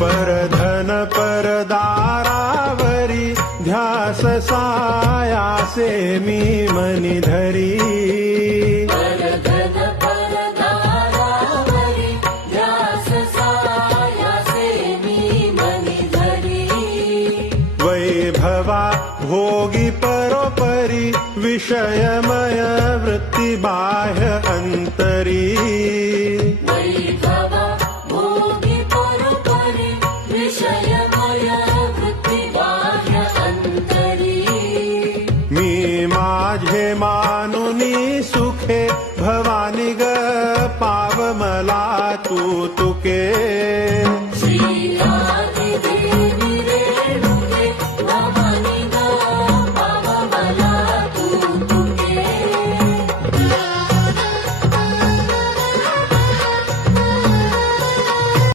परधन परदारावरी ध्यास सायासे me money धरी परधन परदारावरी ध्यास सायासे मी मनी धरी वैभवा भोगी परोपरी विषयमय वृत्ती बाह्य अंतरी वैभवा